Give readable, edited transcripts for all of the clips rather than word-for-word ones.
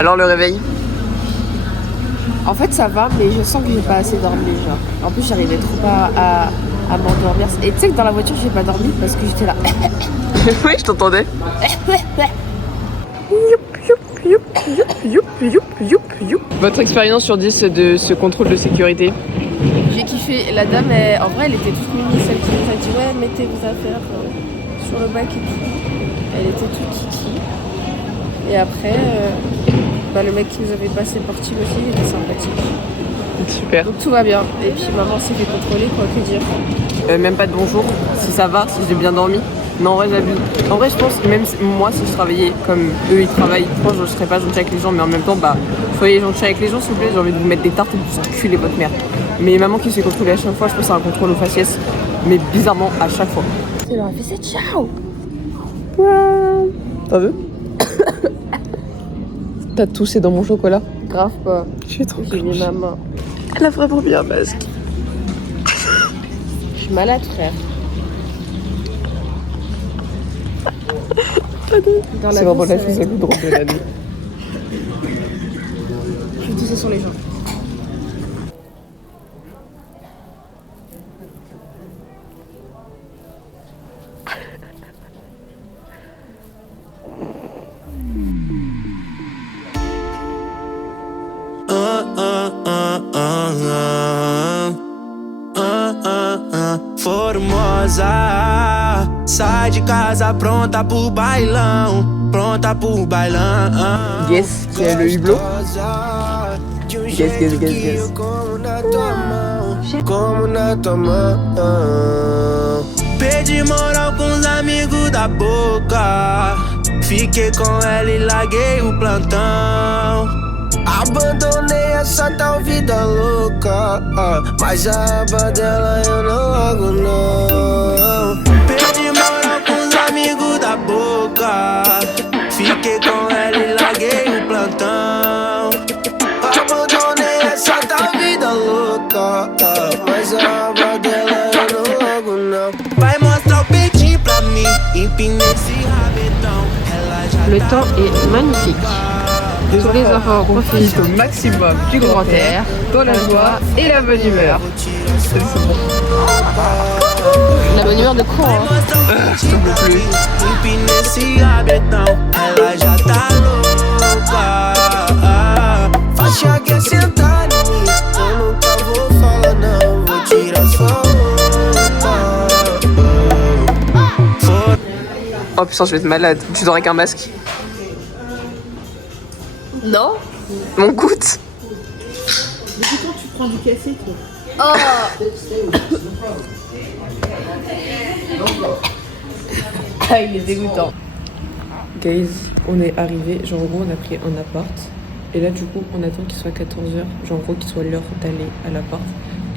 Alors le réveil? En fait ça va, mais je sens que j'ai pas assez dormi genre. En plus j'arrivais trop pas à m'endormir. Et tu sais que dans la voiture j'ai pas dormi parce que j'étais là. Oui, je t'entendais. Votre expérience sur 10 de ce contrôle de sécurité? J'ai kiffé. La dame, en vrai elle était toute mimi, celle qui nous a dit ouais mettez vos affaires sur le bac et tout. Elle était toute kiki. Et après, le mec qui nous avait passé le portique aussi, il était sympathique. Super. Donc tout va bien. Et puis maman s'est fait contrôler, quoi que dire. Même pas de bonjour, si ça va, si j'ai bien dormi. Non, en vrai, j'abuse. En vrai, je pense que même moi, si je travaillais comme eux, ils travaillent, je pense que je serais pas gentille avec les gens, mais en même temps, soyez gentils avec les gens, s'il vous plaît. J'ai envie de vous mettre des tartes et de vous enculer votre mère. Mais maman qui se fait contrôler à chaque fois, je pense que c'est un contrôle aux faciès, mais bizarrement à chaque fois. Elle leur a fait c'est ciao. T'as vu? T'as toussé dans mon chocolat? Grave pas. J'ai trop J'ai mis ma main. Elle a vraiment bien un masque. Je suis malade, frère. C'est vraiment la chose la plus drôle de la vie. Je vais tousser sur les gens. Formosa, sai de casa pronta pro bailão, pronta pro bailão. Guess qui a le hublot? Guess. Como na tua mão. Perdi moral com os amigos da boca. Fiquei com ela e larguei o plantão. Abandonei essa tal vida louca, mas a aba dela eu não largo não. Perdi moral com os amigos da boca. Fiquei com ela e larguei o plantão. Abandonei essa tal vida louca, mas a aba dela eu não largo não. Vai mostrar o peitinho pra mim, empinei esse rabetão. Ela já Le temps est magnifique. Tous les enfants profitent au maximum du grand air, dans la joie et la bonne humeur. C'est bon. La bonne humeur de quoi hein? S'il te plaît. empinei esse rabetão. Ela já tá louca. Faixa quer sentar em mim, eu nunca vou falar não. Vou tirar sua roupa. Oh putain, je vais être malade. Tu dors avec un masque? Non. Mon goutte. Depuis quand tu prends du café toi? Oh. Ah il est dégoûtant. Guys, on est arrivé, genre en gros on a pris un appart. Et là du coup on attend qu'il soit 14h, genre en gros qu'il soit l'heure d'aller à l'appart.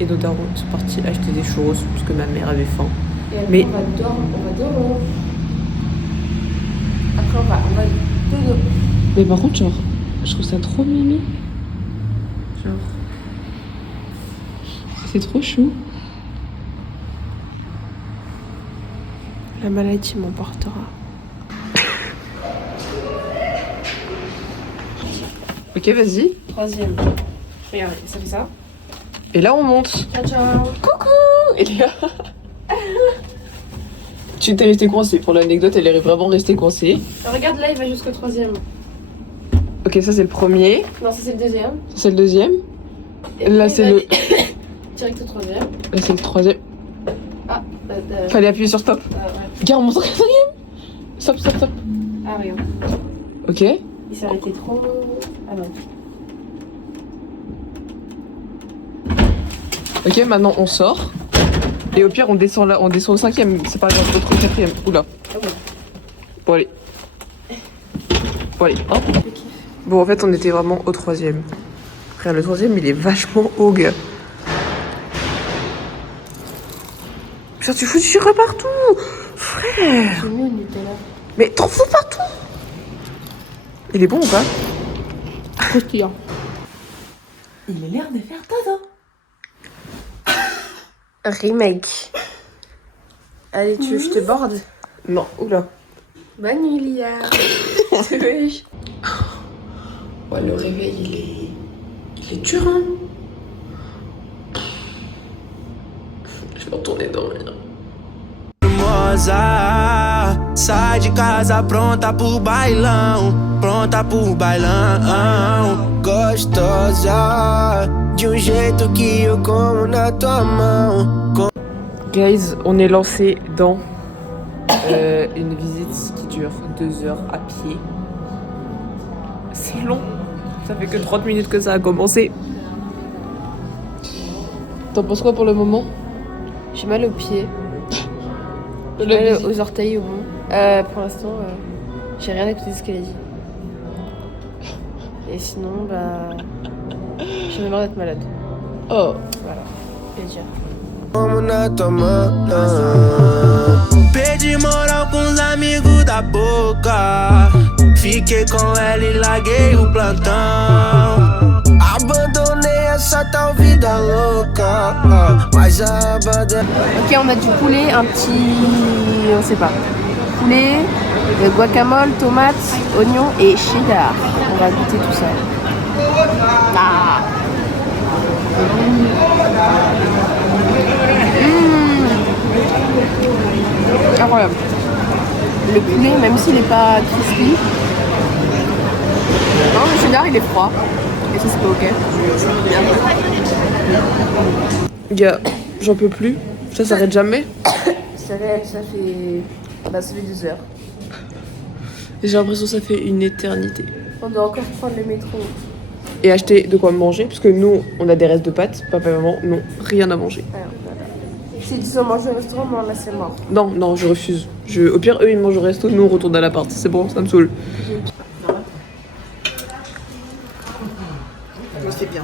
Et nos darons sont partis acheter des churros parce que ma mère avait faim. Et après, Mais on va dehors. Après on va dehors. Mais par contre genre, je trouve ça trop mimi. Genre, c'est trop chou. La maladie m'emportera. Ok, vas-y. Troisième. Regarde, ça fait ça. Et là on monte. Ciao ciao. Coucou Eléa. Tu t'es restée coincée. Pour l'anecdote, elle est vraiment restée coincée. Regarde là, il va jusqu'au troisième. Ok, ça c'est le premier. Non, ça c'est le deuxième. Ça c'est le deuxième. Et Là puis, c'est il va le. direct au troisième. Là c'est le troisième. Ah, Fallait appuyer sur stop. ouais. Regarde, on monte au quatrième. Stop. Ah, regarde. Ok. Il s'est arrêté trop. Ah non. Ok, maintenant on sort. Et au pire, on descend là, on descend au cinquième. C'est pas grave, au quatrième. Oula. Bon, allez. Hop. Bon, en fait, on était vraiment au troisième. Frère, le troisième, il est vachement haut, gars. Putain, tu fous du sucre partout. Frère. C'est mieux le Nutella. Mais t'en fous partout. Il est bon ou pas? Croustillant. Il a l'air de faire dodo. Remake. Allez, tu veux que je te borde? Non, oula. Vanilla. Wesh. Ouais, le réveil, il est dur, hein. Je vais retourner dormir. Formosa, sai de casa pronta pro bailão, pronta pro bailão. Gostosa, de jeito que eu como na tua mão. Guys, on est lancé dans une visite qui dure 2 heures à pied. C'est long. Ça fait que 30 minutes que ça a commencé. T'en penses quoi pour le moment? J'ai mal aux pieds. J'ai mal aux orteils, au bout. Pour l'instant, j'ai rien écouté de ce qu'elle a dit. Et sinon, j'ai marre d'être malade. Oh. Voilà. Et dire. Como na tua mão. Perdi moral com os amigos da boca. Fiquei com ela e larguei o plantão. Abandonei essa tal vida louca. Mas abandonei. Ok, on a du poulet, un petit. On sait pas. Poulet, guacamole, tomates, oignons et cheddar. On va goûter tout ça. Ah. Incroyable. Le poulet, même s'il n'est pas crispy, non, le cheddar il est froid. Et ça c'est pas ok. Gars, j'en peux plus. Ça s'arrête jamais. C'est réel, ça fait 2 heures. Et j'ai l'impression que ça fait une éternité. On doit encore prendre le métro. Et acheter de quoi manger, parce que nous, on a des restes de pâtes. Papa et maman n'ont rien à manger. Voilà. Si ils ont mangé au restaurant, moi là c'est mort. Non, je refuse. Au pire, eux, ils mangent au resto, nous, on retourne à l'appart. C'est bon, ça me saoule. C'est bien.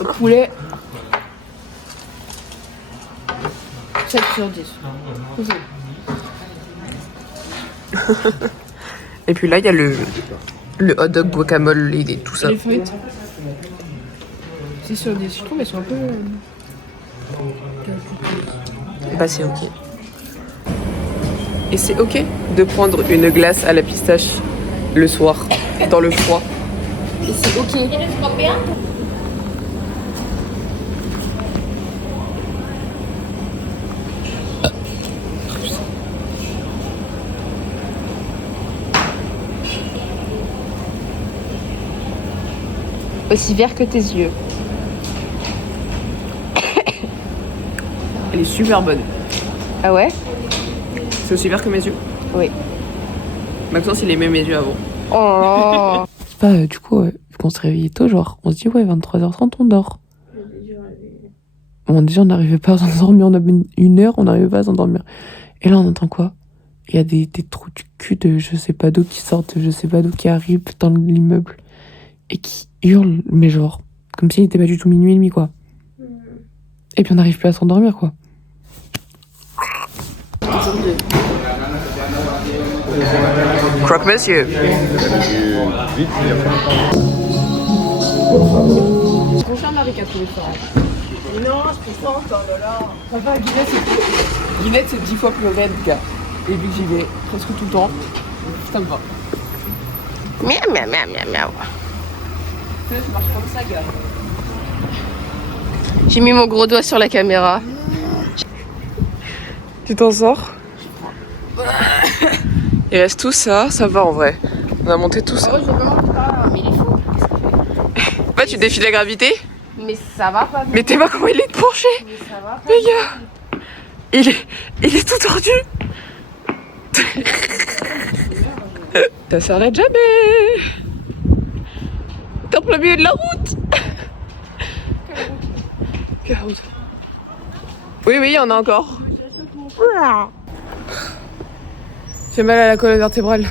Le poulet. 7 sur 10. Et puis là, il y a le hot dog guacamole et tout ça. Les frites. 6 sur 10. Je trouve qu'elles sont un peu. Bah, c'est ok. Et c'est ok de prendre une glace à la pistache le soir, dans le froid. Et c'est ok. Aussi vert que tes yeux. Elle est super bonne. Ah ouais? C'est aussi vert que mes yeux. Oui. Maxence, il aimait mes yeux avant. Oh. Du coup, vu qu'on se réveillait tôt, genre, on se dit, ouais, 23h30, on dort. Bon, déjà, on n'arrivait pas à s'endormir, on a mis 1 heure, on n'arrivait pas à s'endormir. Et là, on entend quoi? Il y a des trous du cul de je sais pas d'où qui sortent, je sais pas d'où qui arrivent dans l'immeuble. Et qui hurlent, mais genre, comme s'il n'était pas du tout minuit et demi, quoi. Et puis on n'arrive plus à s'endormir, quoi. Croque monsieur. Confirme Marie qui a trouvé ça. Non, je peux pas encore, là. Papa, Guinette, c'est 10 fois plus raide, gars. Et vu que j'y vais presque tout le temps, ça me va. Miaou, miaou, miaou, miaou, miaou. Ça marche comme ça, gars. J'ai mis mon gros doigt sur la caméra. Tu t'en sors? Il reste tout ça, ça va en vrai. On a monté tout ça. Oh, je demande pas, mais il est fou. Bah, tu défies la gravité? Mais ça va pas. Mais t'es pas comment il est penché? Mais ça va pas. Les gars, il est tout tordu. Ça s'arrête jamais. T'es en plein milieu de la route. Quelle route? Oui, il y en a encore. J'ai mal à la colonne vertébrale.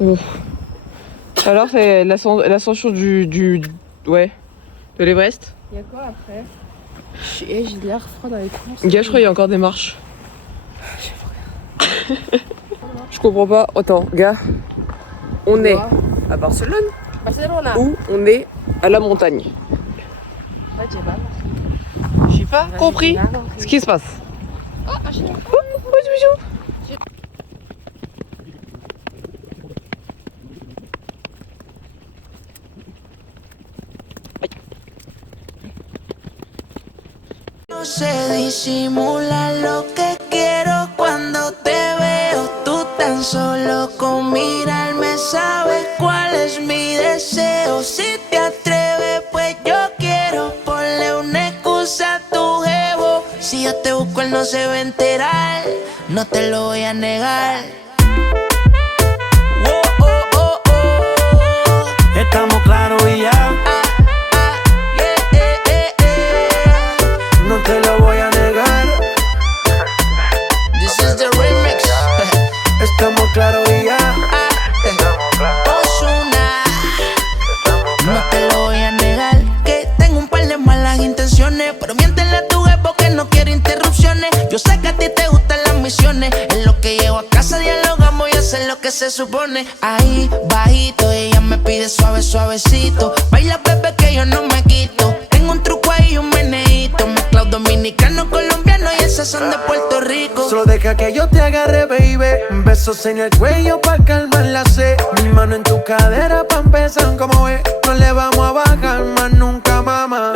Ouf. Alors, c'est l'ascension ouais, de l'Everest. Il y a quoi après? J'ai de l'air froid dans les trous. Gars, je crois qu'il y a encore des marches. Je comprends pas. Attends, gars. On est à Barcelone ou on est à la montagne? J'ai pas compris ce qui se passe. Oh, sé disimular lo que quiero cuando te veo. Tú tan solo con mirarme sabes cuál es mi deseo. Si te atreves, pues yo quiero ponle una excusa a tu jevo. Si yo te busco, él no se va a enterar. No te lo voy a negar. Estamos claros y ya. No te lo voy a negar. This is the remix. Estamos claros y ya. Ozuna. No te lo voy a negar. Que tengo un par de malas intenciones, pero miéntele a tu jefe porque no quiero interrupciones. Yo sé que a ti te gustan las misiones. En lo que llego a casa dialogamos y hacer lo que se supone. Ahí, bajito, ella me pide suave, suavecito. Baila, bebé, que yo no me quito. Tengo un truco ahí y un meneíto. Mezclado dominicano, colombiano y esas son de Puerto Rico. Solo deja que yo te agarre, baby. Besos en el cuello pa' calmar la sed. Mi mano en tu cadera pa' empezar como es. No le vamos a bajar más nunca, mamá.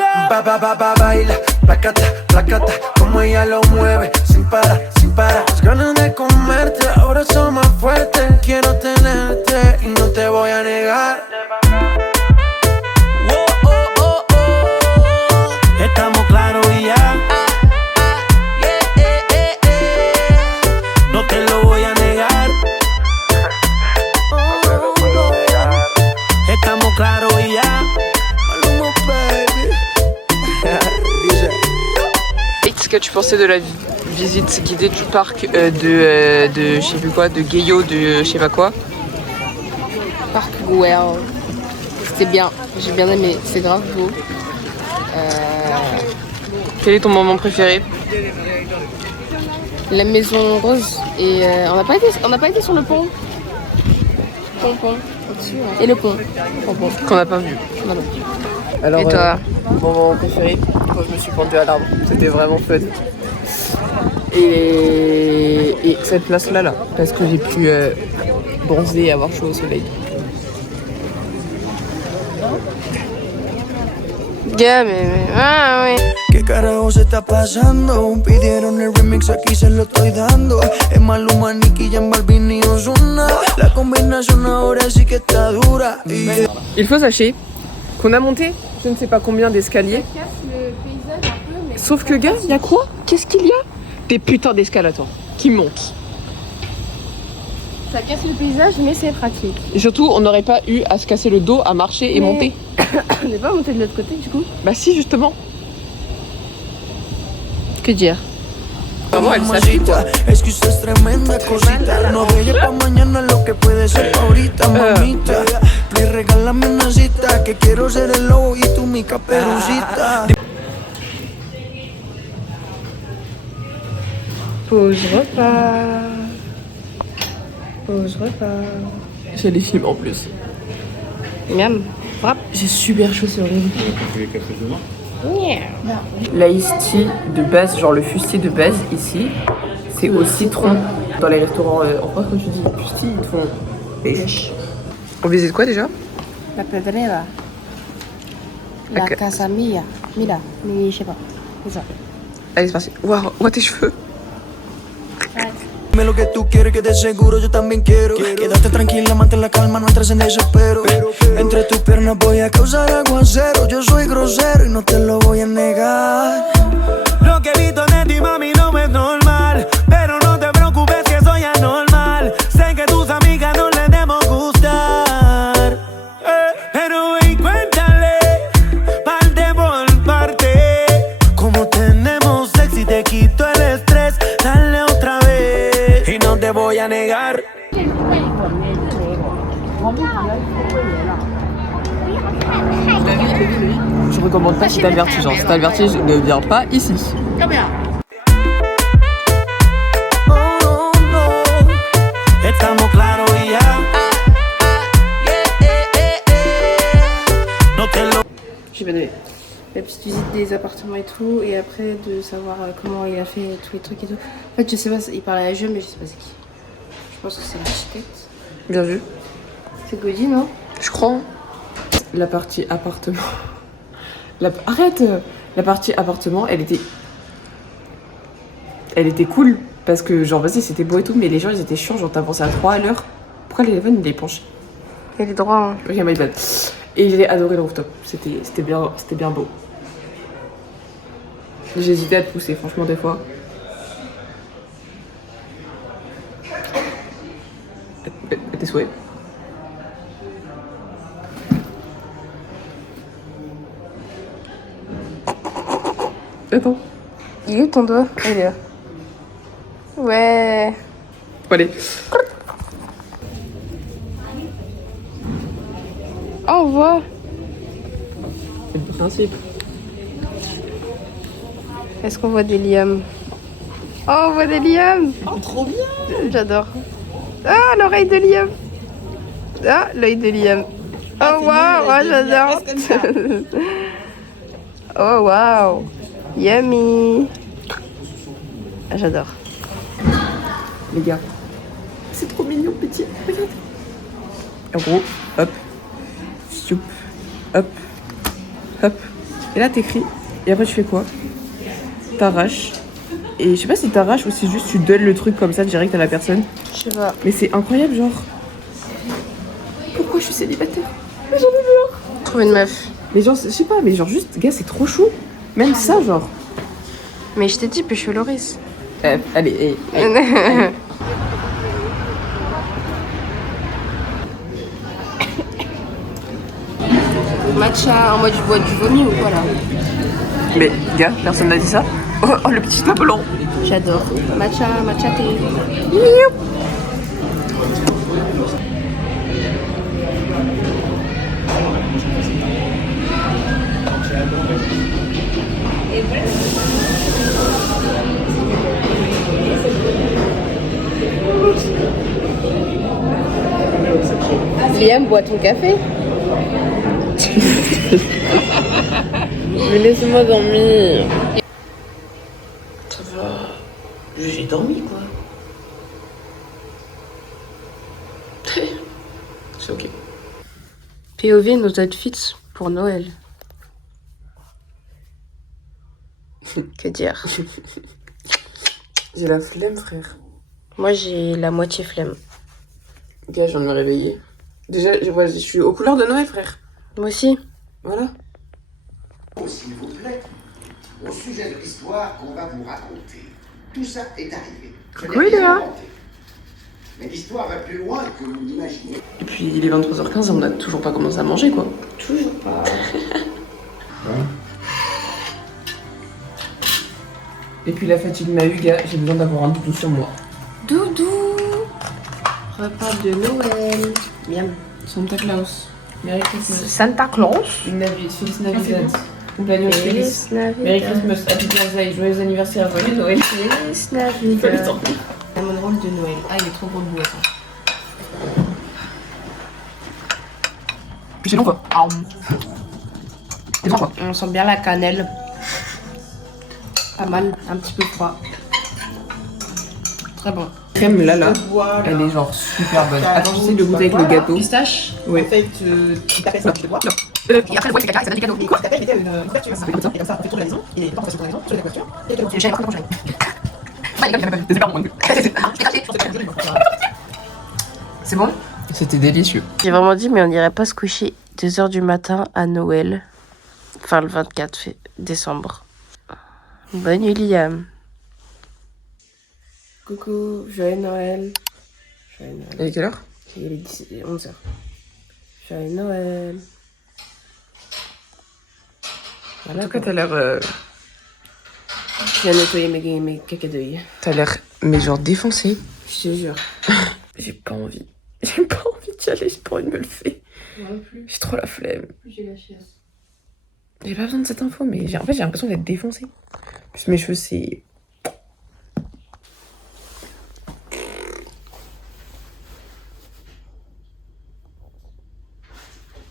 Baila, placata, placata. Como ella lo mueve, sin parar, sin parar. Las ganas de comerte ahora son más fuertes. Quiero tenerte y no te voy a negar. Estamos claros y ya. No te lo voy a negar. Estamos claros y ya. Qu'est-ce que tu pensais de la visite guidée du parc de je sais plus quoi, de Gaillot, de je sais pas quoi? Parc Güell. C'était bien, j'ai bien aimé, c'est grave beau. Quel est ton moment préféré? La maison rose. Et on n'a pas été sur le pont. Pont. Au-dessus, hein. Et le pont. Pont. Qu'on n'a pas vu. Non. Alors, et toi? Mon moment préféré, quand je me suis pendue à l'arbre, c'était vraiment fun. Et cette place-là, parce que j'ai pu bronzer et avoir chaud au soleil. ¿Qué carajo se está pasando? Pidieron el remix, aquí se lo estoy dando. Es Maluma, Nicky, Jan Balvin y Ozuna. La combinación ahora sí que está dura. Il faut sachez qu'on a monté je ne sais pas combien d'escaliers. Ça casse le paysage un peu, mais... Sauf que gars, il y a quoi? Qu'est-ce qu'il y a? Des putains d'escalators qui montent. Ça casse le paysage, mais c'est pratique. Et surtout, on n'aurait pas eu à se casser le dos, à marcher et monter. On n'est pas monté de l'autre côté du coup? Bah si, justement. Que dire? Vraiment, elle s'agite. Es que usted es tremenda cosita. No deje pa' mañana lo que puede ser pa' ahorita, mamita. Me regálame una cita, que quiero ser el lobo y tú mi caperucita. Pause repas. Pause repas. J'ai les films en plus. Miam. Frappe. J'ai super chaud, c'est horrible. L'iced tea de base, genre le fustier de base ici, c'est au citron. Dans les restaurants en France, quand tu dis fustier, ils te font pêche. On visite quoi déjà? La Pedrera. La Ok. Casa Mia. Mira, je sais pas. C'est ça. Allez, c'est parti. Waouh, vois tes cheveux. Dime lo que tú quieres, que de seguro yo también quiero. Quédate tranquila, mantén la calma, no entres en desespero. Entre tus piernas voy a causar aguacero. Yo soy grosero y no te lo voy a negar. Lo que he visto de ti, mami, no es normal. Pero no te preocupes que soy anormal. Sé que tus amigas no les debemos gustar. Pero ven, cuéntale, parte por parte. Como tenemos sexo y te quito el estrés. Dale otra vez y no te voy a negar. Je recommande pas si t'as le vertige. Si t'as le vertige, ne viens pas ici. Estamos claros y ya. No te lo. J'ai bien aimé. La petite visite des appartements et tout, et après de savoir comment il a fait tous les trucs et tout. En fait, je sais pas, il parlait à jeu, mais je sais pas c'est qui. Je pense que c'est l'architecte. Bien vu. C'est Gaudi, non? Je crois. La partie appartement. Arrête. La partie appartement, elle était elle était cool parce que genre vas-y c'était beau et tout, mais les gens ils étaient chiants, genre t'avançais à 3 à l'heure. Pourquoi l'éléphant il est penché? Il est droit. Hein. Ok, my bad. Et j'ai adoré le rooftop, c'était bien beau. J'ai hésité à te pousser franchement des fois. À tes souhaits. Attends. Il est où ton doigt? Il est là. Ouais. Bon, allez. Oh, on voit. C'est le principe. Est-ce qu'on voit des liams? Oh, on voit des liams. Oh, trop bien. J'adore. Ah, l'oreille de Liam. Ah, l'œil de Liam. Oh, waouh, oh, j'adore. Oh, waouh. Yummy. Ah, j'adore. Les gars, c'est trop mignon, petit. Regarde. En gros, hop, soup, hop, hop. Et là, t'écris. Et après, tu fais quoi? T'arraches. Et je sais pas si t'arraches ou si juste tu donnes le truc comme ça direct à la personne. Je sais pas. Mais c'est incroyable, genre. Pourquoi je suis célibataire? Mais j'en ai marre. Trouve une meuf. Mais genre, je sais pas, mais genre juste, gars, c'est trop chou. Même ça, genre. Mais je t'ai dit, puis je suis Loris. Allez. Matcha en mode du bois du vomi ou quoi là? Mais, gars, personne n'a dit ça. Oh, le petit tas blanc. J'adore. Matcha thé. Liam, bois ton café. Mais laissez-moi dormir. Ça va. J'ai dormi, quoi. C'est ok. POV nos outfits pour Noël. Que dire? J'ai la flemme, frère. Moi j'ai la moitié flemme. Gars, je viens de me réveiller. Déjà, je suis aux couleurs de Noël, frère. Moi aussi. Voilà. S'il vous plaît, au sujet de l'histoire qu'on va vous raconter. Tout ça est arrivé. Je Coucou, n'ai rien Léa. inventé. Mais l'histoire va plus loin que vous n'imaginez. Et puis, il est 23h15 et on n'a toujours pas commencé à manger, quoi. Toujours pas. Et puis, la fatigue m'a eu, gars. J'ai besoin d'avoir un doudou sur moi. Doudou. Repas de Noël. Miam. Santa Claus. Merry Christmas. Santa Claus. Une Feliz Navidad. Cumpleaños feliz. Merry Christmas. Happy birthday. Joyeux anniversaire. Joyeux Noël. Feliz Fallait Navidad. sortir. La mon rôle de Noël. Ah, il est trop gros de bout, attends. Puis c'est long, quoi. C'est bon, quoi. On sent bien la cannelle. Pas mal, un petit peu froid. Très bon. Crème, là, elle est genre super bonne. Ah, tu sais, le goûter avec le gâteau. Pistache. Ouais. En fait, tu t'appelles ça, tu le bois. Et après, le bois, c'est caca, ça donne des cadeaux. Quoi? Tu t'appelles, mettez une couverture. Et comme ça, on fait tour de la maison. Et quand on fait tour de la maison, sur la couverture, et le J'avais pas compris quand C'est bon? C'était délicieux. J'ai vraiment dit, mais on n'irait pas se coucher 2h du matin à Noël. Enfin, le 24 décembre. Bonne nuit, Liam. Coucou, joyeux Noël. Joyeux Noël. Il est quelle heure? Il est 11h. Joyeux Noël. En tout cas, t'as l'air. Je viens nettoyer mes caca d'œil. T'as l'air, mais genre défoncé. Je te jure. J'ai pas envie. J'ai pas envie d'y aller, j'ai pas envie de me le faire. Moi non plus. J'ai trop la flemme. J'ai la chiasse. J'ai pas besoin de cette info, mais en fait, j'ai l'impression d'être défoncée. Plus mes cheveux, c'est.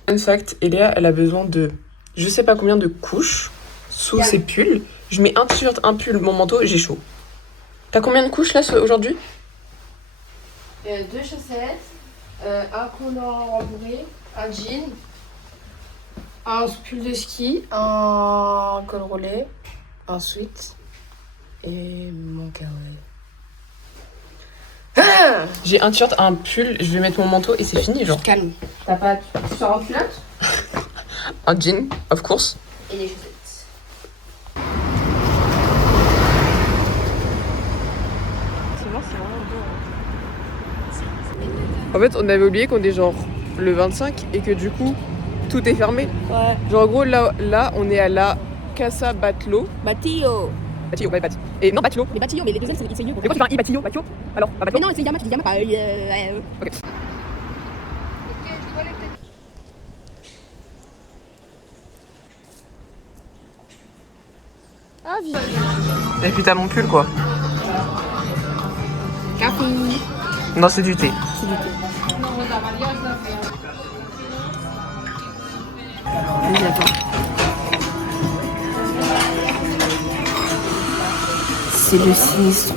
Fun fact, Eléa, elle a besoin de je sais pas combien de couches sous ses pulls. Je mets un t-shirt, un pull, mon manteau, j'ai chaud. T'as combien de couches là aujourd'hui? 2 chaussettes, un collant rembourré, un jean, un pull de ski, un col roulé, un sweat. Et mon carré. J'ai un t-shirt, un pull, je vais mettre mon manteau et c'est fini, genre. Calme. T'as pas. Tu sors en culotte? Un jean, of course. Et les chaussettes. C'est vraiment beau. En fait, on avait oublié qu'on est genre le 25 et que du coup, tout est fermé. Ouais. Genre en gros, là on est à la Casa Batlló. Batillo. Batillo, ouais, Et non, Batlló. Mais Batillo, mais les deuxièmes, c'est mieux. Mais quoi tu fais un i Batillo? Batlló? Alors, pas Batlló? Mais non, c'est Yama, tu dis Yama, pas. Ok. Ah, viens. Et puis t'as mon pull quoi. Café. Non, c'est du thé. C'est du thé. Vas-y, attends. C'est le sinistre.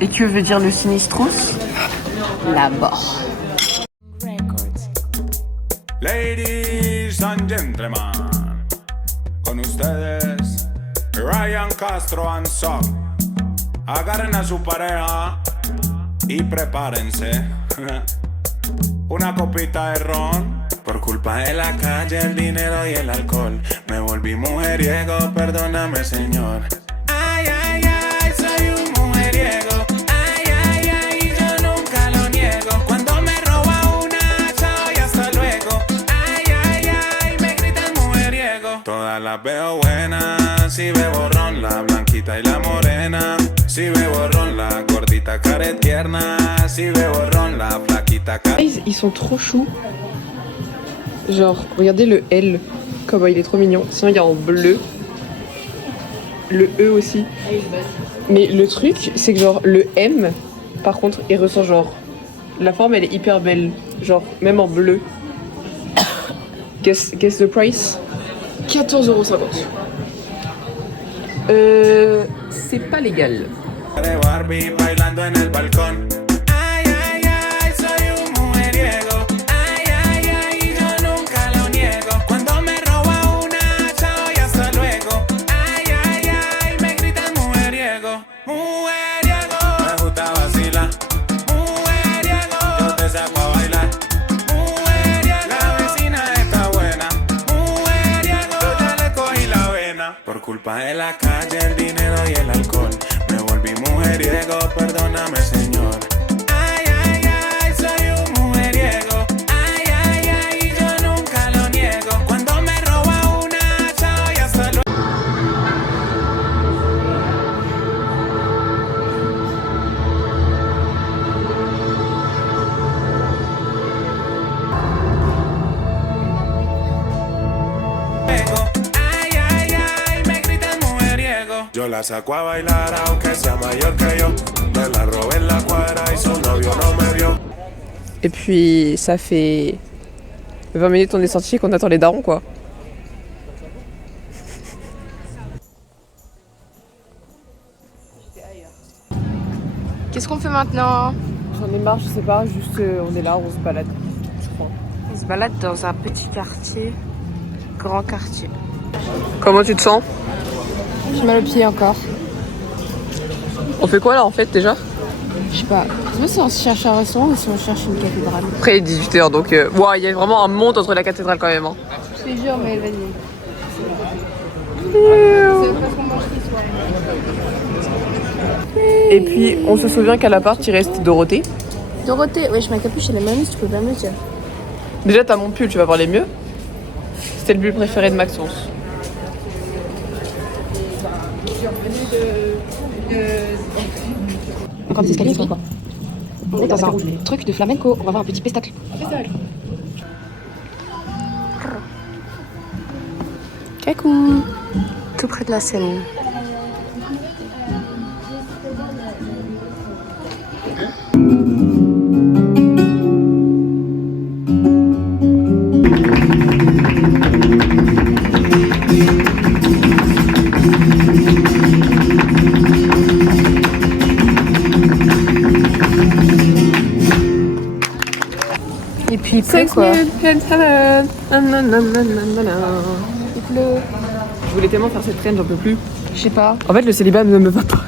Et que veut dire le sinistros? La mort. Ladies and gentlemen, con ustedes Ryan Castro and Son. Agarren a su pareja y prepárense. Una copita de ron. Por culpa de la calle, el dinero y el alcohol, me volví mujeriego, perdóname, señor. Ay, ay, ay, soy un mujeriego. Ay, ay, ay, yo nunca lo niego. Cuando me roba una, chao y hasta luego. Ay, ay, ay, me gritan mujeriego. Todas las veo buenas, si bebo ron, la blanquita y la morena. Si bebo ron, la gordita care tierna. Si bebo ron, la flaquita care... Ils sont trop choux. Genre, regardez le L, comment il est trop mignon. Sinon, il y a en bleu. Le E aussi. Mais le truc, c'est que genre, le M, par contre, il ressent genre... La forme, elle est hyper belle. Genre, même en bleu. Guess the price? 14,50 €. C'est pas légal. de Barbie bailando en el balcón. Ay, ay, ay, soy un mujeriego. Ay, ay, ay, yo nunca lo niego. Cuando me roba una, chao y hasta luego. Ay, ay, ay, me gritan mujeriego. Mujeriego, me gusta vacilar. Mujeriego, yo te saco a bailar. Mujeriego, la vecina está buena. Mujeriego, yo ya le cogí la vena. Por culpa de la calle, el dinero y el alcohol, mujeriego, perdóname, señor. Ay, ay, ay, soy un mujeriego. Ay, ay, ay, yo nunca lo niego. Cuando me roba una, chao y hasta luego. Ay, ay, ay, me gritan mujeriego. Yo la saco a bailar aunque sea mayor que yo. Me la robé en la cuadra y su novio no me vio. Et puis, ça fait 20 minutes on est sorti qu'on attend les darons, quoi. Qu'est-ce qu'on fait maintenant? J'en ai marre, je sais pas, juste on est là, on se balade, je crois. On se balade dans un petit quartier, grand quartier. Comment tu te sens? J'ai mal aux pieds encore. On fait quoi là en fait déjà? Je sais pas. Je sais pas si on se cherche un restaurant ou si on cherche une cathédrale. Après il est 18h donc wow, il y a vraiment un monde entre la cathédrale quand même. Hein. Je te jure, mais vas-y. Et puis on se souvient qu'à l'appart il reste Dorothée. Dorothée, wesh, ma capuche elle est même, tu peux pas me dire. Déjà t'as mon pull, tu vas parler mieux. C'était le pull préféré de Maxence. Encore des escaliers, quoi. On est dans un truc de flamenco, on va voir un petit pestacle. Coucou. Tout près de la Seine. Et puis il pleut quoi. Il pleut. Je voulais tellement faire cette traîne, j'en peux plus. Je sais pas. En fait, le célibat ne me va pas.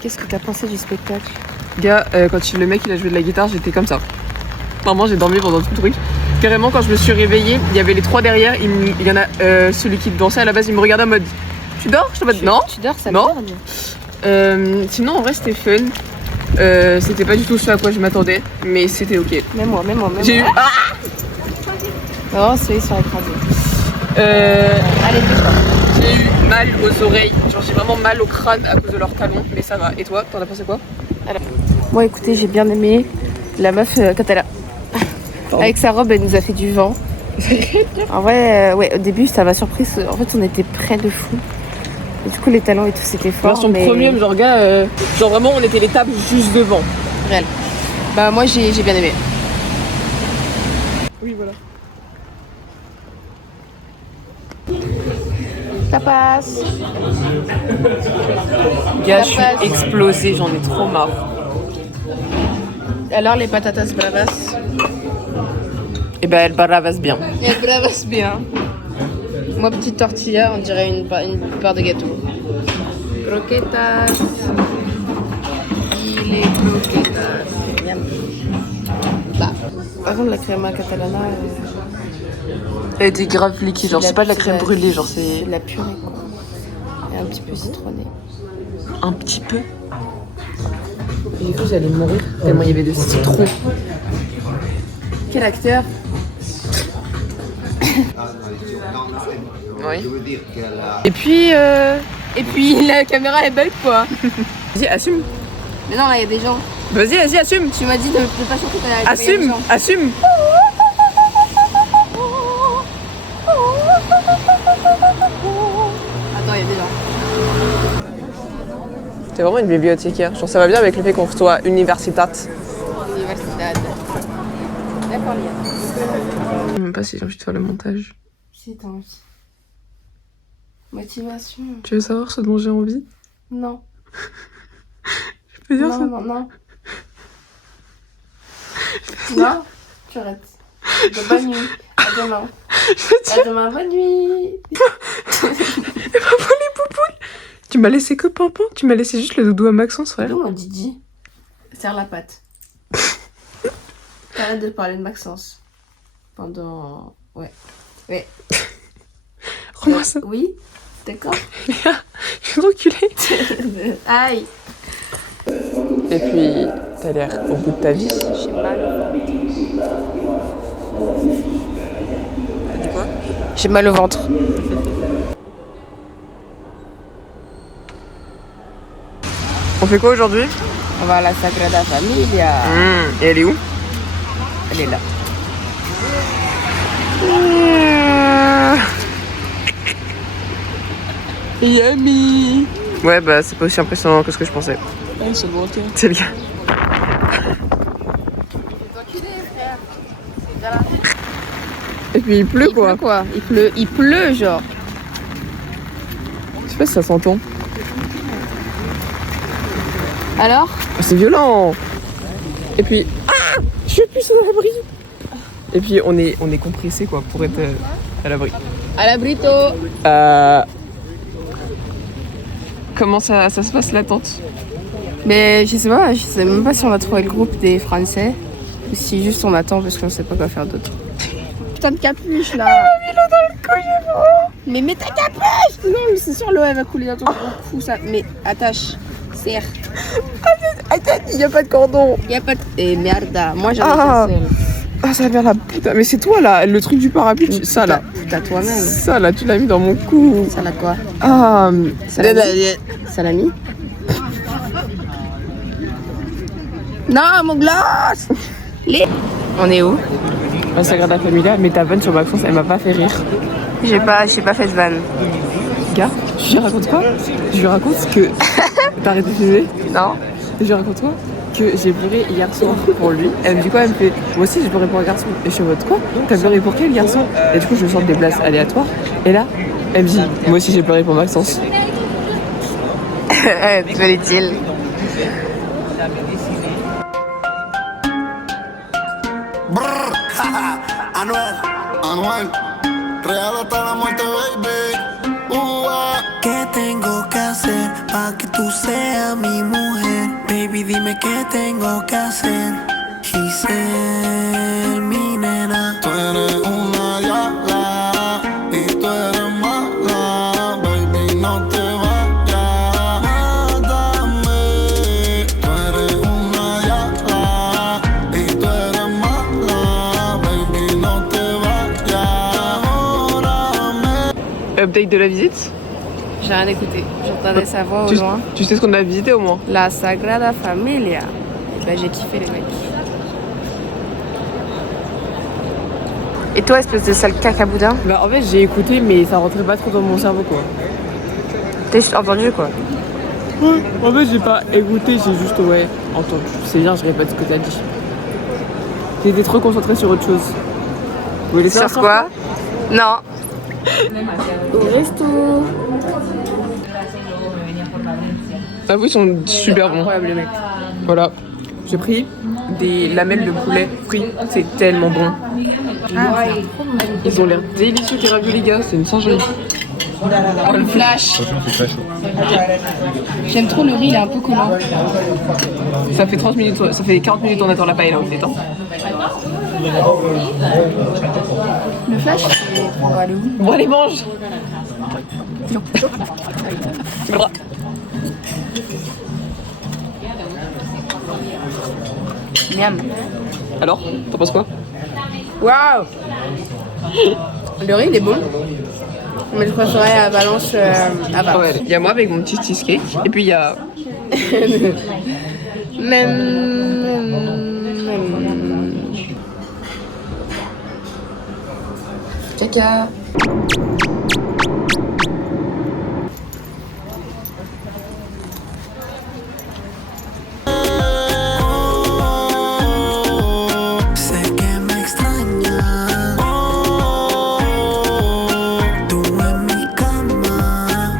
Qu'est-ce que t'as pensé du spectacle? Gars, quand le mec il a joué de la guitare, j'étais comme ça. Vraiment, j'ai dormi pendant tout le truc. Carrément, quand je me suis réveillée, il y avait les trois derrière. Il y en a celui qui dansait à la base, il me regardait en mode tu dors? Je suis en mode non. Tu dors, ça Non. merde. Sinon, en vrai, c'était fun. C'était pas du tout ce à quoi je m'attendais, mais c'était ok. Même moi. J'ai eu. Non, ceux-là, ils sont écrasés. Allez, J'ai eu mal aux oreilles. Genre, j'ai vraiment mal au crâne à cause de leurs talons, mais ça va. Et toi, t'en as pensé quoi? Moi, écoutez, j'ai bien aimé la meuf quand elle a. Avec sa robe, elle nous a fait du vent. En vrai, ouais, au début, ça m'a surprise. En fait, on était près de fou. Et du coup, les talons et tout, c'était fort. Version mais... premium, genre, gars, genre vraiment, on était les tables juste devant. Réel. Bah, moi, j'ai bien aimé. Oui, voilà. Ça passe. Gars, Ça je suis passe. explosée, j'en ai trop marre. Alors, les patatas bravas. Et ben, elle baravasse bien. Les bravas bien. Moi, petite tortilla, on dirait une part de gâteau. Croquetas. Y les croquetas. Miam. Bah. Par contre, la crema catalana. Elle était grave liquide, genre c'est pas de la crème brûlée, genre C'est c'est de la purée, quoi. Et un petit peu citronné. un petit peu. J'ai cru que j'allais mourir tellement il y avait de citron. Quel acteur? Oui. Et puis, Et puis, la caméra, elle bug, quoi. vas-y, assume. Mais non, là, il y a des gens. Vas-y, assume. Tu m'as dit de pas chanter quand il y a des Assume, gens. assume. Attends, il y a des gens. T'es vraiment une bibliothécaire. Genre ça va bien avec le fait qu'on soit universitat. Universidad. D'accord, Lia. Je sais même pas si j'ai envie de faire le montage. Si t'as envie. Motivation. Tu veux savoir ce dont j'ai envie? Non. Je peux dire ça? Non. Non, tu arrêtes. De bonne nuit. À demain. À demain, bonne nuit. Et pas pour les poupoules. Tu m'as laissé que Pimpin. Tu m'as laissé juste le doudou à Maxence, frère. Non, Didi. Serre la patte. T'arrêtes de parler de Maxence. Pendant... Ouais. Rends-moi ça. Oui. D'accord. Je suis reculée. Aïe. Et puis, t'as l'air au bout de ta vie. J'ai mal au ventre. T'as dit quoi? J'ai mal au ventre. On fait quoi aujourd'hui? On va à la Sagrada Familia. Et elle est où? Elle est là. Yummy. Ouais, bah c'est pas aussi impressionnant que ce que je pensais. Ouais, c'est bon, ok. C'est bien. Et puis il pleut quoi. Il pleut genre. Je sais pas si ça s'entend. Alors? C'est violent. Et puis je suis plus à l'abri. Et puis on est compressé quoi pour être à l'abri. À la Brito. Comment ça se passe l'attente? Mais je sais même pas si on a trouvé le groupe des Français ou si juste on attend parce qu'on sait pas quoi faire d'autre. Putain de capuche là. Il est dans le collier. Mais mets ta capuche. Non, mais c'est sûr l'eau elle va couler dans ton cou ça. Mais attache, serre. Attends, il y a pas de cordon. Y a pas de... Eh merde, moi j'en ai Ah. qu'un seul. Ah ça a bien la putain. Mais c'est toi là, le truc du parapluie, ça là. T'as toi-même. Ça là, tu l'as mis dans mon cou. Ça l'a quoi? Ah. Salami. Non, mon glace. On est où? La Sagrada Familia, mais ta vanne sur Maxence, elle m'a pas fait rire. J'ai pas fait de vanne. Gars, je lui raconte quoi? Je lui raconte que... T'as arrêté de fumer? Non. Je lui raconte quoi? Que j'ai pleuré hier soir pour lui. Elle me dit quoi? Elle me fait moi aussi j'ai pleuré pour un garçon. Et je suis en mode quoi? T'as pleuré pour quel garçon? Et du coup je sors des places aléatoires. Et là elle me dit moi aussi j'ai pleuré pour Maxence. Tu est-il? Anuel, Anuel, real hasta la muerte, baby. ¿Qué tengo que hacer para que tú seas mi mujer? Baby, dime qué tengo que hacer. Giselle, mi nena. Tú eres una diabla y tú eres mala. Baby, no te vayas, mátame. Tú eres una diabla y tú eres mala. Baby, no te vayas, órame. Update de la visite. J'ai rien écouté. J'entendais sa voix au loin. Tu sais ce qu'on a visité au moins? La Sagrada Familia. Et bah j'ai kiffé les mecs. Et toi, espèce de sale cacaboudin? Bah en fait j'ai écouté mais ça rentrait pas trop dans mon cerveau quoi. T'as juste entendu quoi? Ouais, en fait j'ai pas écouté, j'ai juste entendu. C'est bien, je répète ce que t'as dit. J'étais trop concentrée sur autre chose. Vous voulez Sur faire quoi? Non. Au resto. Ah oui, ils sont super bons. Incroyable les mecs. Voilà. J'ai pris des lamelles de poulet frites, c'est tellement bon. Ils ont l'air délicieux tes raviolis gars, c'est une singerie. Le flash. J'aime trop le riz, il est un peu collant. Ça fait 30 minutes, ça fait 40 minutes on attend la paille là où il est temps. Le flash? On va aller où? Bon allez mange. Miam. Alors, t'en penses quoi? Waouh. Le riz il est bon. Mais je préférerais à Valence à Valence. Ouais, il y a moi avec mon petit cheesecake et puis il y a Caca. Sé que me extrañas. Tú en mi cama,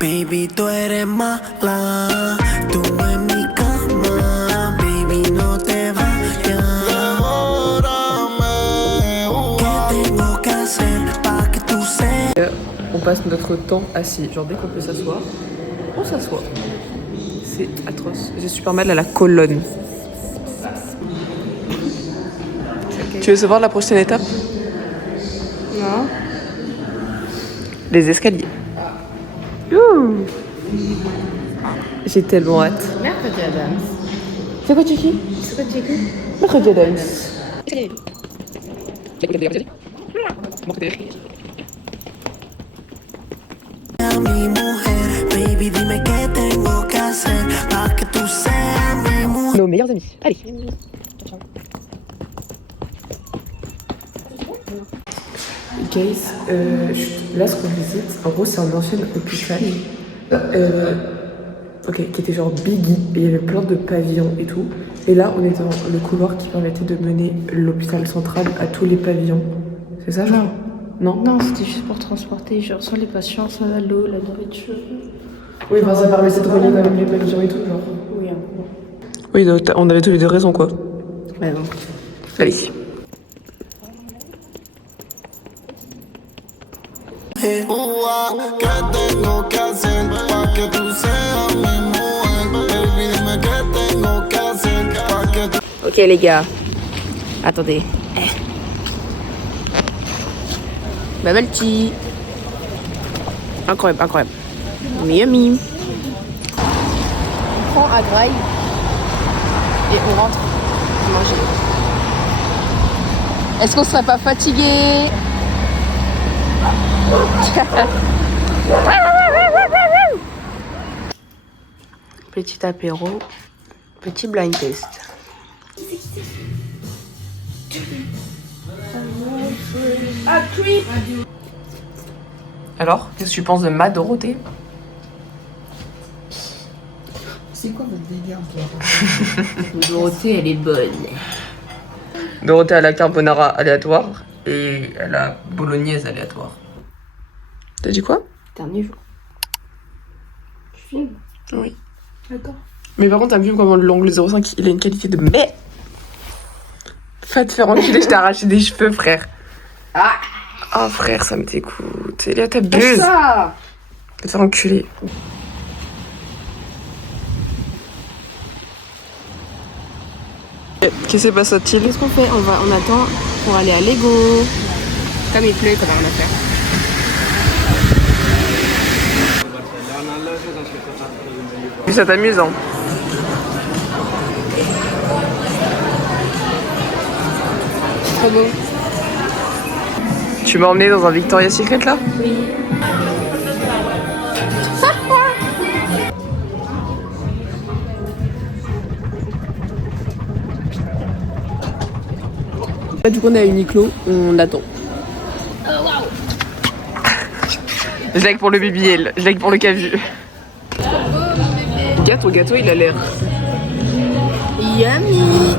baby, tú eres mala. Tú en mi cama, baby, no te vayas. ¿Qué tengo que hacer para que tú seas? on passe notre temps assis. Genre dès qu'on peut s'asseoir, on s'assoit. C'est atroce. J'ai super mal à la colonne. Tu veux savoir la prochaine étape? Non. Les escaliers. Ouh. J'ai tellement hâte. Mercredi Adams. C'est quoi tu qui? C'est quoi tu écoutes? Mercredi Adams. Mi mujer, baby, dime qué tengo que hacer para que tú seas mi mujer. Nos meilleurs amis. Allez. Guys, là ce qu'on visite, en gros c'est un ancien hôpital qui était genre biggie et il y avait plein de pavillons et tout. Et là on est dans le couloir qui permettait de mener l'hôpital central à tous les pavillons. C'est ça genre? Non. Non, c'était juste pour transporter genre soit les patients, soit l'eau, la nourriture. Oui, enfin ça permettait de relier quand même les pavillons et tout genre. Oui, un peu. Oui, donc on avait tous les deux raison quoi. Ouais, bon. Allez. ¿Qué tengo que hacer para que tú seas mi mujer? Baby, dime qué tengo que hacer para que tú... Ok les gars. Attendez. Bubble tea. Incroyable, incroyable. Yummy. On prend à drive et on rentre manger. Est-ce qu'on serait pas fatigué? Petit apéro, petit blind test. Alors, qu'est-ce que tu penses de ma Dorothée? C'est quoi votre délire, toi? Dorothée, elle est bonne. Dorothée à la carbonara aléatoire et à la bolognaise aléatoire. T'as dit quoi? T'es un niveau. Tu filmes? Oui. D'accord. Mais par contre, t'as vu comment l'angle 05 il a une qualité de merde. Va te faire enculer, je t'ai arraché des cheveux, frère. Ah. Ah frère, ça me dégoûte. Elia, t'abuses. Ça. T'es enculé. Qu'est-ce qui se passe-t-il? Qu'est-ce qu'on fait? On attend pour aller à Lego. Comme il pleut, qu'on a rien à faire. Ça t'amuse, hein? Trop beau. Tu m'as emmené dans un Victoria's Secret là? Oui. Du coup, on est à Uniqlo, on attend. Je like pour le BBL, je like pour le cavu. Ton gâteau, il a l'air. Yummy.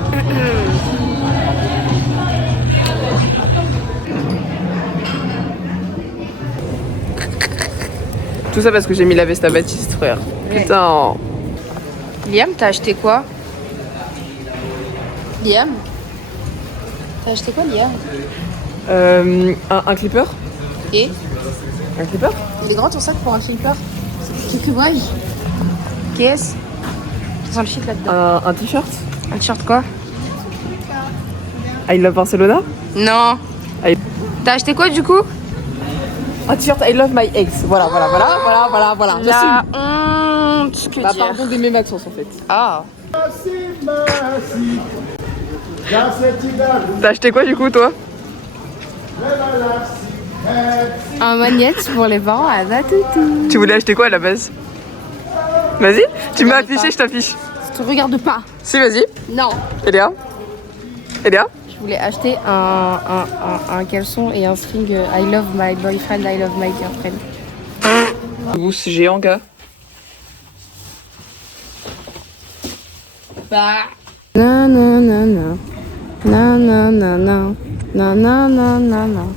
Tout ça parce que j'ai mis la veste à Baptiste, frère. Ouais. Putain. Liam, t'as acheté quoi? Liam? T'as acheté quoi, Liam? Un clipper? Et? Un clipper? Il est grand ton sac pour un clipper? C'est que boy. Qu'est-ce? Sans le shit là-dedans. Un t-shirt? Un t-shirt quoi? I love Barcelona? Non. T'as acheté quoi du coup? Un t-shirt I love my ex. Voilà. La honte que Bah, dire. pardon d'aimer Maxence en fait. Ah. T'as acheté quoi du coup toi? Un magnète pour les parents à Zatoutou. Tu voulais acheter quoi à la base? Vas-y, tu m'as Regarde affiché, pas. je t'affiche. Je te regarde pas. Si, vas-y. Non. Elia? Je voulais acheter un caleçon et un string I love my boyfriend, I love my girlfriend. Vous, c'est géant, gars. Bah. Non, non, non, non. Non, non, non, non. Non, non, non, non, non.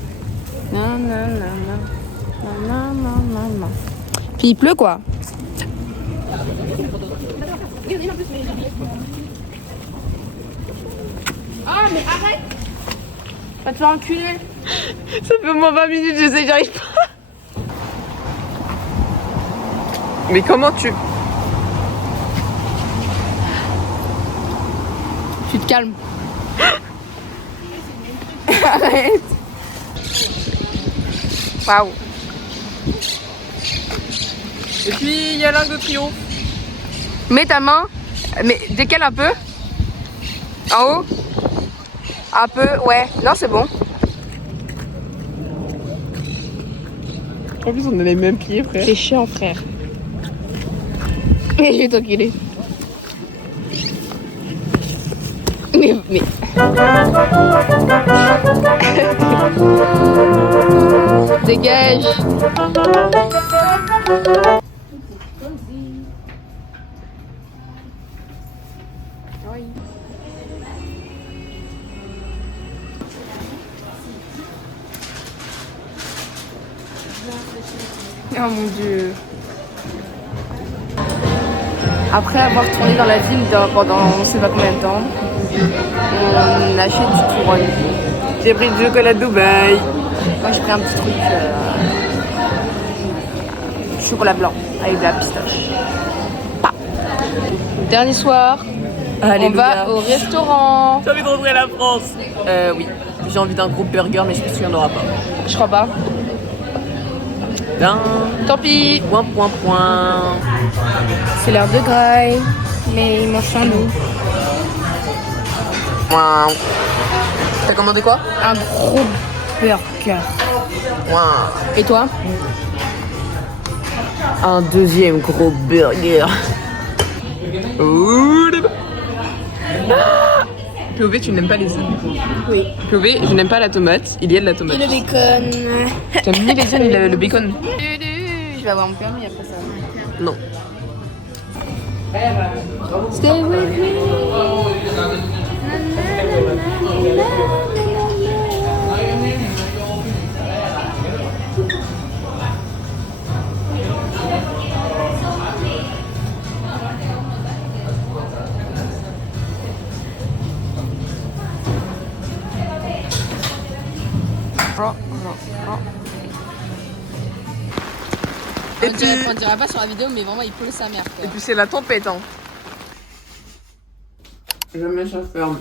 Non, non, non, non. Non, non, non, non, non. Puis il pleut quoi. Ah, mais arrête! Va te faire enculer! Ça fait au moins 20 minutes, j'essaie, j'arrive pas. Mais comment tu... Tu te calmes. Arrête. Waouh. Et puis, il y a l'Arc de Triomphe. Mets ta main, mais décale un peu. En haut. Un peu, ouais. Non, c'est bon. En plus, on a les mêmes pieds, frère. C'est chiant, frère. Mais je vais t'enculer. Mais. Dégage. Oh mon dieu. Après avoir tourné dans la ville pendant on sait pas combien de temps, on achète du couronne. J'ai pris du chocolat de Dubaï. Moi j'ai pris un petit truc chocolat blanc avec de la pistache. Dernier soir, on va au restaurant. J'ai envie de rentrer à la France. Oui. J'ai envie d'un gros burger, mais je pense qu'il n'y en aura pas. Je crois pas. Tant pis. Point. C'est l'heure de graille, mais il mange sans nous. Point. T'as commandé quoi? Un gros burger. Point. Et toi? Un deuxième gros burger. POV, tu n'aimes pas les œufs? Oui. POV, je n'aime pas la tomate. Il y a de la tomate. Et le bacon. T'aimes ni les œufs ni le bacon? Je vais avoir mon permis après ça. Non. Stay with me. Et puis... On dirait pas sur la vidéo, mais vraiment il pleut sa mère. Quoi. Et puis c'est la tempête, hein. Jamais ça ferme.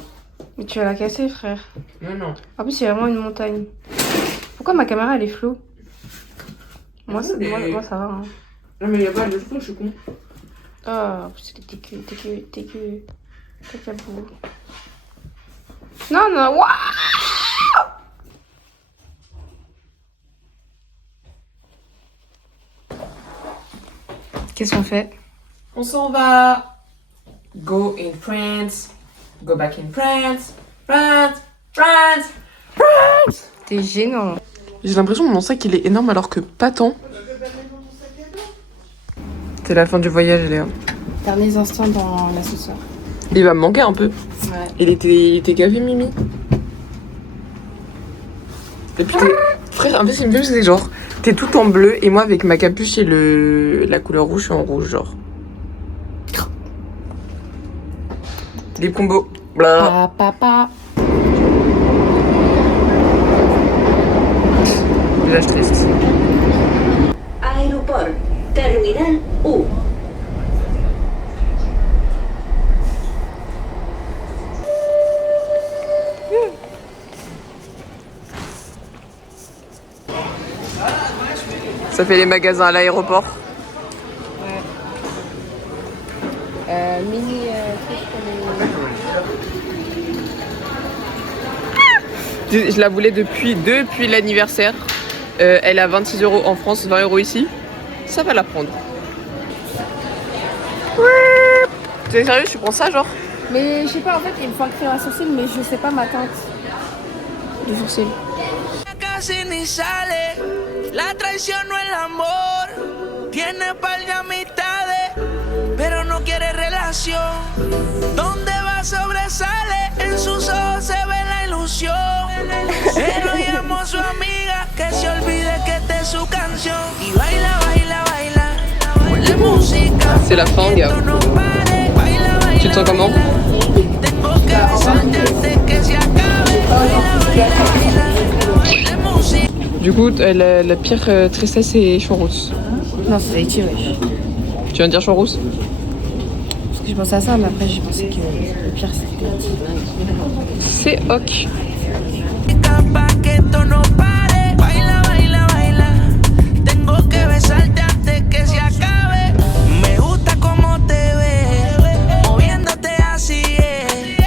Mais tu vas la casser, frère. Non. En plus, il y a vraiment une montagne. Pourquoi ma caméra elle est floue? Moi, ça va. Hein. Non, mais il y a pas de flou, je suis con. Oh, c'est que t'es cabou. Non, waouh! Qu'est-ce qu'on fait? On s'en va. Go in France. Go back in France. France. T'es gênant. J'ai l'impression que mon sac il est énorme alors que pas tant. C'est la fin du voyage, Léa. Derniers instants dans l'ascenseur. Il va me manquer un peu. Ouais. Il était gavé, Mimi. Et puis frère, en fait, c'est mieux, c'est genre, t'es tout en bleu et moi avec ma capuche et la couleur rouge, je suis en rouge, genre. Les combos. Blah. Papa. Village triste. Aéroport Terminal U. Ça fait les magasins à l'aéroport. Ouais. Mini Je la voulais depuis l'anniversaire. Elle a 26 € en France, 20 € ici. Ça va la prendre. T'es sérieux, tu prends ça genre? Mais je sais pas, en fait, il me faut un crayon à sourcils, mais je sais pas ma teinte de sourcils. Casi ni sale, la traición no el amor. Tiene par de amistades, pero no quiere relación. Donde va sobresale, en sus ojos se ve la ilusión. Pero llamo a su amiga que se olvide que esta es su canción. Y baila, baila, baila, ponle música. C'est la fin, gars. Tu te sens comment? Tengo que besarte antes que se acabe. Baila, baila, baila, ponle música. Du coup, la pire tristesse, c'est Champs-Rousse. Non, c'est Haïti, ouais. Tu viens de dire Champs-Rousse? Parce que je pensais à ça, mais après j'ai pensé que le pire c'était Haïti. C'est ok. Pa' que esto no pare. Baila, baila, baila. Tengo que besarte antes que se acabe. Me gusta cómo te ves, moviéndote así es,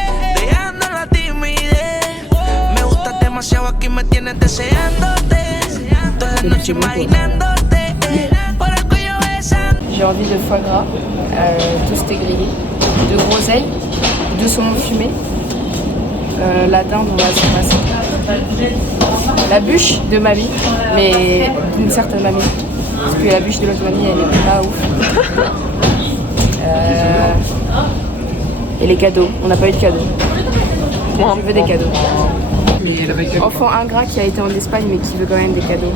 dejando la timidez. Me gustas demasiado, aquí me tienes deseándote. Toda la noche imaginándote. Por el cuello besando. J'ai envie de foie gras, toasté grillé, de groseille, de saumon fumé, la dinde, on va se passer. La bûche de mamie, mais d'une certaine mamie. Parce que la bûche de l'autre mamie, elle est pas ouf. Et les cadeaux, on n'a pas eu de cadeaux. Je veux des cadeaux. Enfant ingrat qui a été en Espagne mais qui veut quand même des cadeaux.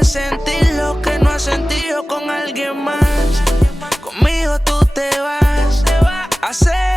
Sentir lo que no has sentido con alguien más. Conmigo tú te vas a hacer